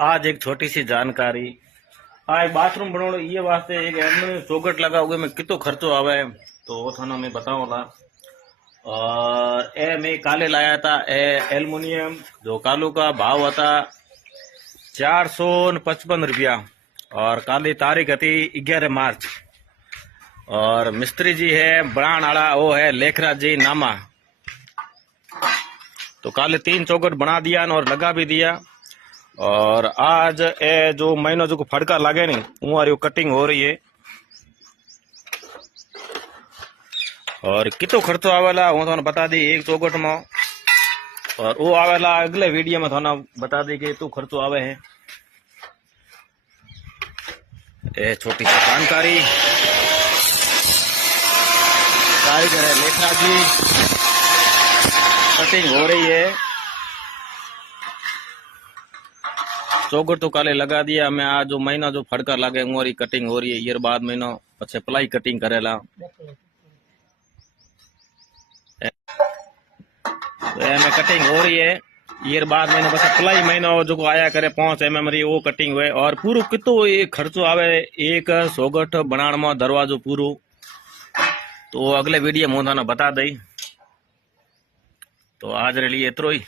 आज एक छोटी सी जानकारी। आज बाथरूम बनाने ये वास्ते एक एल्युमिनियम चौखट लगा हुआ में कितो खर्चो आवे तो वो थाना मैं बताऊंगा। और ए मैं काले लाया था ए एल्युमिनियम जो कालू का भाव था 455 रुपया और काली तारीख थी 11 मार्च। और मिस्त्री जी है बनाने वाला वो है लेखराज जी नामा। तो काले 3 चौखट बना दिया और लगा भी दिया। और आज ए जो महीनो जो फड़का लागे नहीं वो कटिंग हो रही है। और कितो खर्चो आवेला हूँ थाने बता दी एक चौखट में। और वो आवेला अगले वीडियो में थाने बता दी कि तू खर्चो आवे है। ए छोटी सी जानकारी कारीगर है लेखा जी कटिंग हो रही है। चौखट तो काले लगा दिया मैं आज जो महीना जो फड़का लागे उरी कटिंग हो रही है। ये बाद महीनो पछे प्लाई कटिंग करेला तो में कटिंग हो रही है। ये बाद महीनो बस प्लाई महीनो जो आया करे 5 mm री वो कटिंग हुए। और पूरो कितो ये खर्चो आवे एक चौखट बनाने में दरवाजो पूरो तो अगले वीडियो में थाने बता दई। तो आज रे लिए इतरो ही।